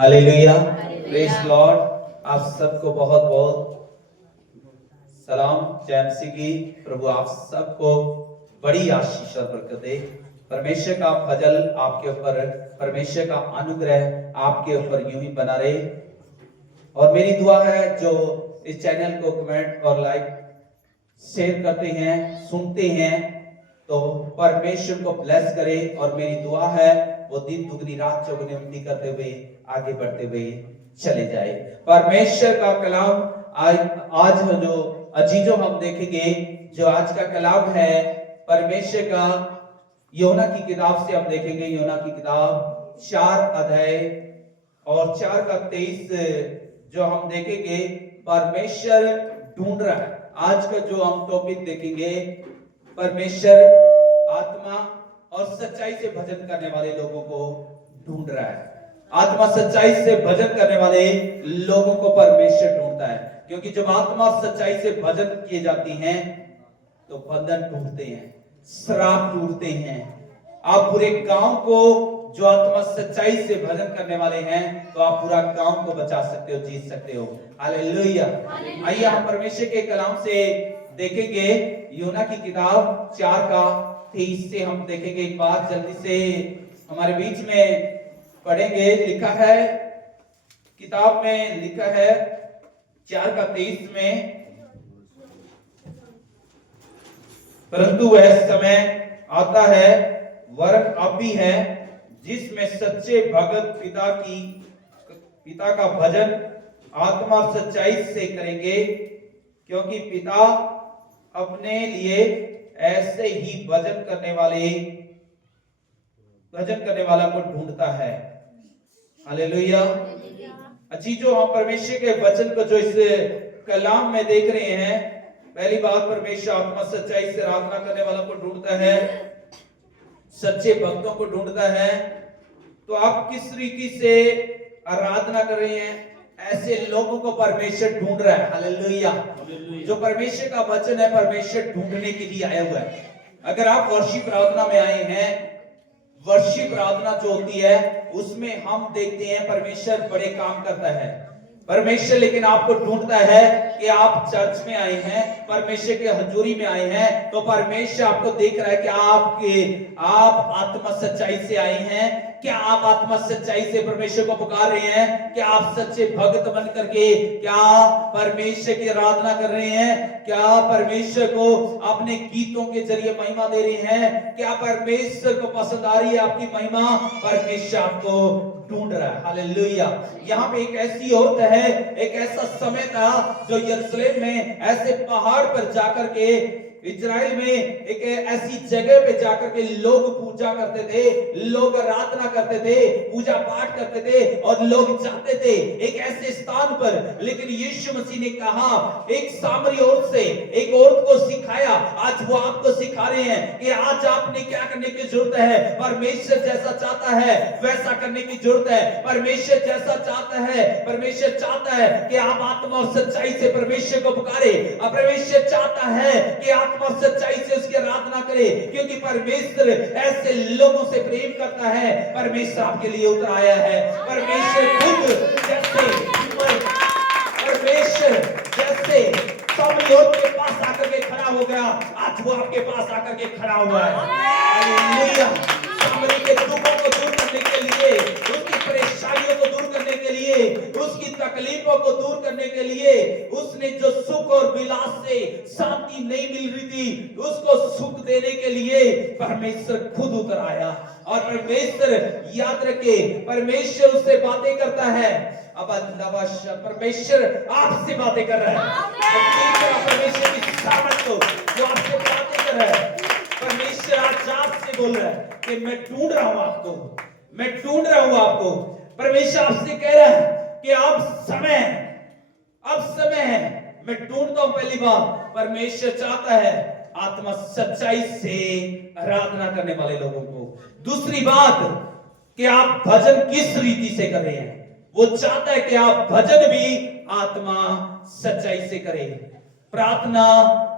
Hallelujah, praise Lord. आप सबको बहुत बहुत सलाम। जैमसी की प्रभु आप सबको बड़ी आशीष और बरकत दे। परमेश्वर का फजल आपके ऊपर, परमेश्वर का अनुग्रह आपके ऊपर यूं ही बना रहे। और मेरी दुआ है जो इस चैनल को कमेंट और लाइक शेयर करते हैं, सुनते हैं, तो परमेश्वर को ब्लेस करे। और मेरी दुआ है वो दिन दुगनी रात चौगुनी उन्नति करते हुए आगे बढ़ते हुए चले जाए। परमेश्वर का कलाम आज जो अजीजों हम देखेंगे, जो आज का कलाम है परमेश्वर का योना की किताब से हम देखेंगे। योना की किताब 4 अध्याय और 4 का 23 जो हम देखेंगे, परमेश्वर ढूंढ रहा है। आज का जो हम टॉपिक देखेंगे, परमेश्वर आत्मा और सच्चाई से भजन करने वाले लोगों को ढूंढ रहा है। आत्मा सच्चाई से भजन करने वाले लोगों को परमेश्वर ढूंढता है, क्योंकि जब आत्मा सच्चाई से भजन किए जाती हैं तो बंधन टूटते हैं, श्राप टूटते हैं। आप पूरे गांव को, जो आत्मा सच्चाई से भजन करने वाले हैं, तो आप पूरा गांव को बचा सकते हो, जीत सकते हो। हालेलुया। आइए हम परमेश्वर के कलाम से देखेंगे। योना की किताब 4 का 23 से हम देखेंगे। एक बात जल्दी से हमारे बीच में पढ़ेंगे। लिखा है किताब में, लिखा है 4 का 23 में, परंतु वह समय आता है, वरन अब भी है, जिसमें सच्चे भगत पिता का भजन आत्मा सच्चाई से करेंगे, क्योंकि पिता अपने लिए ऐसे ही भजन करने वाला को ढूंढता है। हालेलुया। अजीजों, हम परमेश्वर के वचन को जो इस कलाम में देख रहे हैं, पहली बात, परमेश्वर आत्मा सच्चाई से आराधना करने वाला को ढूंढता है, सच्चे भक्तों को ढूंढता है। तो आप किस रीति से आराधना कर रहे हैं, ऐसे लोगों को परमेश्वर ढूंढ रहा है। हालेलुया। जो परमेश्वर का वचन है, परमेश्वर ढूंढने के लिए आया हुआ है। अगर आप वर्शिप प्रार्थना में आए हैं, वर्शिप प्रार्थना जो होती है उसमें हम देखते हैं परमेश्वर बड़े काम करता है। परमेश्वर लेकिन आपको ढूंढता है कि आप चर्च में आए हैं, परमेश्वर के हजूरी में आए हैं, तो परमेश्वर आपको देख रहा है कि आप आत्मा सच्चाई से आए हैं। क्या आप आत्मा सच्चाई से परमेश्वर को पुकार रहे हैं? क्या आप सच्चे भक्त बन करके क्या परमेश्वर की आराधना कर रहे हैं? क्या परमेश्वर को अपने गीतों के जरिए महिमा दे रहे हैं? क्या परमेश्वर को पसंद आ रही है आपकी महिमा? परमेश्वर आपको ढूंढ रहा है। हालेलुया। यहाँ पे एक ऐसी औरत है, एक ऐसा समय था जो यरूशलेम में ऐसे पहाड़ पर जाकर के, इजराइल में एक ऐसी जगह पे जाकर के लोग पूजा करते थे, लोग आराधना करते थे, पूजा पाठ करते थे, और लोग जाते थे एक ऐसे स्थान पर। लेकिन यीशु मसीह ने कहा, एक सामरी औरत से, एक औरत को सिखाया। आज वो आपको सिखा रहे हैं कि आज आपने क्या करने की जरूरत है। परमेश्वर जैसा चाहता है वैसा करने की जरूरत है। परमेश्वर जैसा चाहता है, परमेश्वर चाहता है कि आप आत्मा और सच्चाई से परमेश्वर को पुकारे। परमेश्वर चाहता है कि आत्मा सच्चाई से उसकी आराधना करे, क्योंकि परमेश्वर ऐसे लोगों से प्रेम करता है। परमेश्वर आपके लिए उतर आया है। परमेश्वर खुद जैसे सामरियों के पास आकर के खड़ा हो गया, आज वो आपके पास आकर के खड़ा हुआ है। हालेलुया। सामरी के दुखों को दूर करने के लिए, उसकी परेशानियों को दूर करने के लिए, उसकी तकलीफों को दूर करने के लिए, उसने जो सुख और विलास से शांति नहीं मिल रही थी, उसको सुख देने के लिए परमेश्वर खुद उतर आया। और परमेश्वर, याद रखे, परमेश्वर उससे बातें करता है। अब परमेश्वर आपसे बातें कर रहा है। परमेश्वर की सामर्थ को जो आपसे बातें कर रहा है, परमेश्वर आज आपसे बोल रहा है कि मैं ढूंढ रहा हूं आपको, मैं ढूंढ रहा हूं आपको। परमेश्वर आपसे कह रहा है कि अब समय है, मैं ढूंढता हूं। पहली बात, परमेश्वर चाहता है आत्मा सच्चाई से आराधना करने वाले लोगों को। दूसरी बात कि आप भजन किस रीति से कर रहे हैं। वो चाहता है कि आप भजन भी आत्मा सच्चाई से करें, प्रार्थना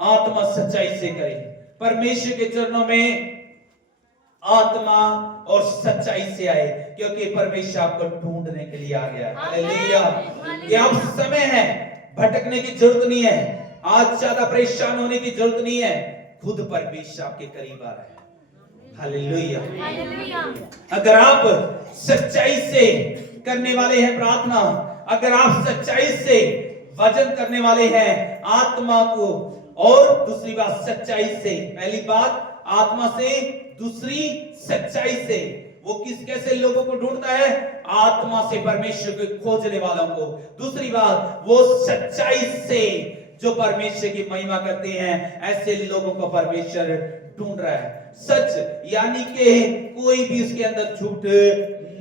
आत्मा सच्चाई से करें, परमेश्वर के चरणों में आत्मा और सच्चाई से आए, क्योंकि परमेश्वर आपको ढूंढने के लिए आ गया। हालेलुया। कि अब समय है, भटकने की जरूरत नहीं है, आज ज्यादा परेशान होने की जरूरत नहीं है, खुद परमेश्वर आपके करीब आ रहा है। हालेलुया। अगर आप सच्चाई से करने वाले हैं प्रार्थना, अगर आप सच्चाई से वजन करने वाले हैं आत्मा को, और दूसरी बात सच्चाई से, पहली बात आत्मा से, दूसरी सच्चाई से, वो कैसे लोगों को ढूंढता है? आत्मा से, परमेश्वर को खोजने वालों को। दूसरी बात, वो सच्चाई से जो परमेश्वर की महिमा करते हैं, ऐसे लोगों को परमेश्वर ढूंढ रहा है। सच यानी कि कोई भी उसके अंदर झूठ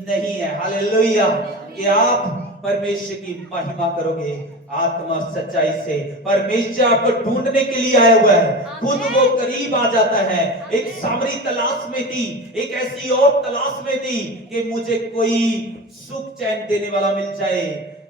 नहीं है। हालेलुया। कि आप परमेश्वर की महिमा करोगे आत्मा सच्चाई से। परमेश्वर आपको ढूंढने के लिए आया हुआ है, खुद वो करीब आ जाता है। एक सामरी तलाश में थी, एक ऐसी और तलाश में थी कि मुझे कोई सुख चैन देने वाला मिल जाए,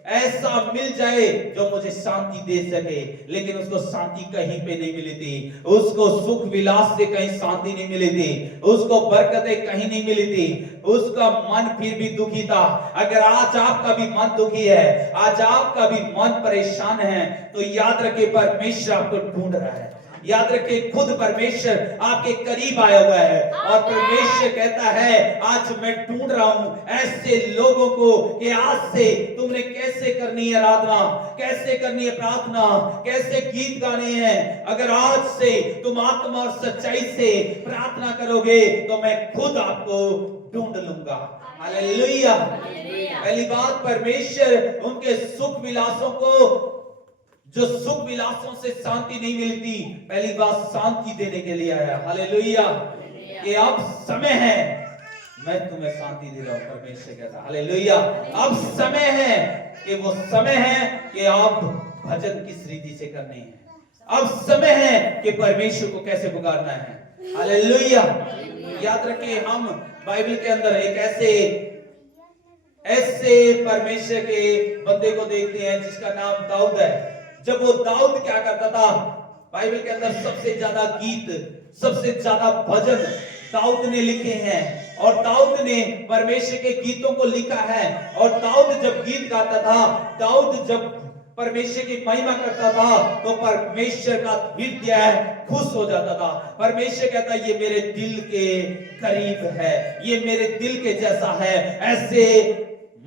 ऐसा मिल जाए जो मुझे शांति दे सके। लेकिन उसको शांति कहीं पे नहीं मिली थी, उसको सुख विलास से कहीं शांति नहीं मिली थी, उसको बरकतें कहीं नहीं मिली थी, उसका मन फिर भी दुखी था। अगर आज आपका भी मन दुखी है, आज आपका भी मन परेशान है, तो याद रखिए परमेश्वर आपको ढूंढ रहा है। याद रखिए खुद परमेश्वर आपके करीब आया हुआ है, और परमेश्वर कहता है आज मैं ढूंढ रहा हूं ऐसे लोगों को कि आज से तुमने कैसे करनी है आराधना, कैसे करनी है प्रार्थना, कैसे गीत गाने हैं। अगर आज से तुम आत्मा और सच्चाई से प्रार्थना करोगे तो मैं खुद आपको ढूंढ लूंगा। हालेलुया। पहली बात, परमेश्वर उनके सुख विलासों को, जो सुख विलासों से शांति नहीं मिलती, पहली बात शांति देने के लिए आया। हालेलुया। कि अब समय है, मैं तुम्हें शांति दे रहा हूं, परमेश्वर कहता है। हालेलुया। अब समय है कि वो समय है कि आप भजन किस रीति से करने हैं, अब समय है कि परमेश्वर को कैसे पुकारना है। हालेलुया। याद रखिए हम बाइबल के अंदर एक ऐसे परमेश्वर के बंदे को देखते हैं जिसका नाम दाऊद है। जब वो दाऊद क्या करता था, बाइबल के अंदर सबसे ज्यादा गीत, सबसे ज्यादा भजन दाऊद ने लिखे हैं, और दाऊद ने परमेश्वर के गीतों को लिखा है। और दाऊद जब गीत गाता था, दाऊद जब परमेश्वर की महिमा करता था, तो परमेश्वर का हृदय खुश हो जाता था। परमेश्वर कहता ये मेरे दिल के करीब है, ये मेरे दिल के जैसा है, ऐसे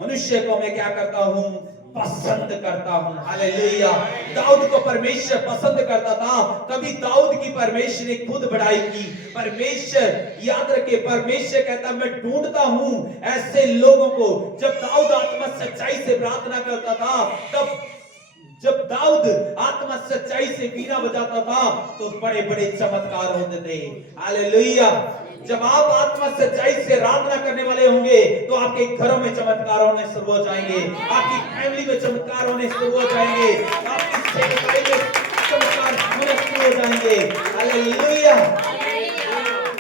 मनुष्य को मैं क्या करता हूं, पसंद करता हूं। हालेलुया। दाऊद को परमेश्वर पसंद करता था, तभी दाऊद की परमेश्वर ने खुद बढ़ाई की। परमेश्वर, याद रखिए परमेश्वर कहता मैं ढूंढता हूं ऐसे लोगों को। जब दाऊद आत्मा सच्चाई से प्रार्थना करता था, तब जब दाऊद आत्मा सच्चाई से बीना बजाता था, तो बड़े बड़े चमत्कार होते थे। हालेलुया। जब आप आत्मा सच्चाई से आराधना करने वाले होंगे, तो आपके घरों में चमत्कार होने शुरू हो जाएंगे, आपकी फैमिली में चमत्कार होने शुरू हो जाएंगे, आपकी सेवकाई में चमत्कार होने शुरू हो जाएंगे। हालेलुया।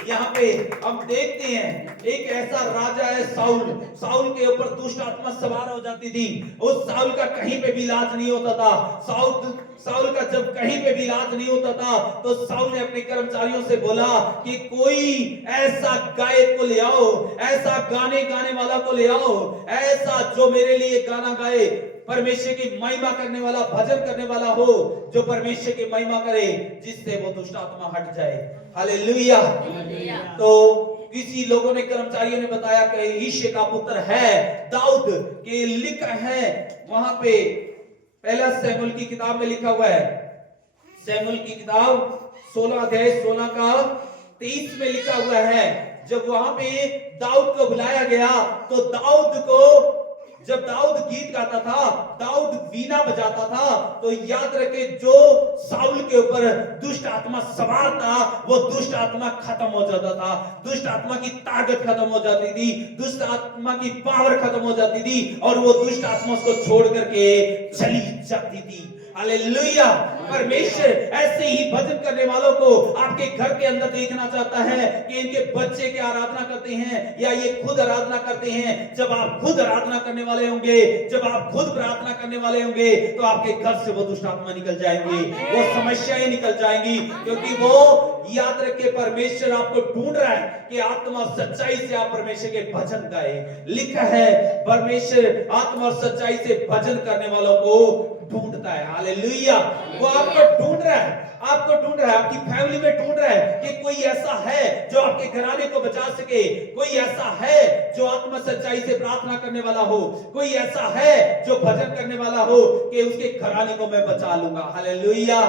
यहाँ पे हम देखते हैं एक ऐसा राजा है साउल। साउल के ऊपर दुष्ट आत्मा सवार हो जाती थी। उस साउल का कहीं पे भी इलाज नहीं होता था। साउल का जब कहीं पे भी इलाज नहीं होता था, तो साउल ने अपने कर्मचारियों से बोला कि कोई ऐसा गायक को ले आओ, ऐसा गाने गाने वाला को ले आओ, ऐसा जो मेरे लिए गाना गाए, परमेश्वर की महिमा करने वाला, भजन करने वाला हो, जो परमेश्वर की महिमा करे, जिससे वो दुष्ट आत्मा हट जाए। हालेलुया। तो किसी लोगों ने, कर्मचारियों ने बताया कि यिशै का पुत्र है दाऊद, के लिखा है वहां पे पहला शमूएल की किताब में लिखा हुआ है। शमूएल की किताब 16 अध्याय 16 का 23 में लिखा हुआ है। जब वहां पे दाऊद को बुलाया गया, तो दाऊद को, जब दाऊद गीत गाता था, दाऊद वीणा बजाता था, तो याद रखे जो साउल के ऊपर दुष्ट आत्मा सवार था, वो दुष्ट आत्मा खत्म हो जाता था, दुष्ट आत्मा की ताकत खत्म हो जाती थी, दुष्ट आत्मा की पावर खत्म हो जाती थी, और वो दुष्ट आत्मा उसको छोड़ करके चली जाती थी। हालेलुया। परमेश्वर ऐसे ही भजन करने वालों को आपके घर के अंदर देखना चाहता है कि इनके बच्चे क्या आराधना करते हैं या ये खुद आराधना करते हैं। जब आप खुद आराधना करने वाले होंगे, जब आप खुद प्रार्थना करने वाले होंगे, तो आपके घर से वो दुष्ट आत्मा निकल जाएंगी, वो समस्याएं निकल जाएंगी, क्योंकि वो याद रखे परमेश्वर आपको ढूंढ रहा है कि आत्मा सच्चाई से आप परमेश्वर के भजन गाए। लिखा है परमेश्वर आत्मा और सच्चाई से भजन करने वालों को ढूंढता है। हालेलुया। वो आपको ढूंढ रहा है, आपको ढूंढ रहा है, आपकी फैमिली में ढूंढ रहा है कि कोई ऐसा है जो आपके घराने को बचा सके, कोई ऐसा है जो आत्मा सच्चाई से प्रार्थना करने वाला हो, कोई ऐसा है जो भजन करने वाला हो कि उसके घराने को मैं बचा लूंगा। हालेलुया।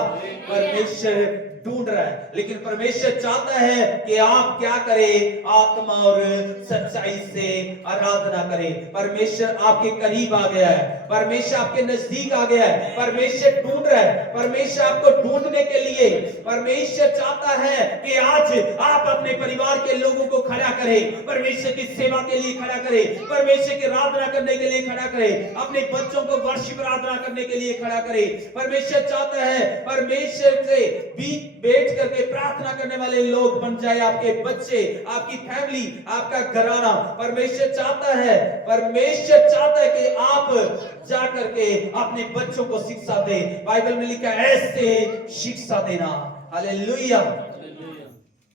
परमेश्वर ढूंढ रहा है, लेकिन परमेश्वर चाहता है कि आप क्या करें, आत्मा और सच्चाई से आराधना करें। परमेश्वर आपके करीब आ गया है, परमेश्वर आपके नजदीक आ गया है, परमेश्वर ढूंढ रहा है, परमेश्वर आपको ढूंढने के लिए परमेश्वर चाहता है कि आज आप अपने परिवार के लोगों को खड़ा करें, परमेश्वर की सेवा के लिए खड़ा करें, परमेश्वर की आराधना करने के लिए खड़ा करें, अपने बच्चों को वर्शिप आराधना करने के लिए खड़ा करें। परमेश्वर चाहता है परमेश्वर से बीच बैठ करके प्रार्थना करने वाले लोग बन जाए आपके बच्चे, आपकी फैमिली, आपका घराना। परमेश्वर चाहता है, परमेश्वर चाहता है कि आप जा करके अपने बच्चों को शिक्षा दे। बाइबल में लिखा है ऐसे शिक्षा देना। हालेलुया।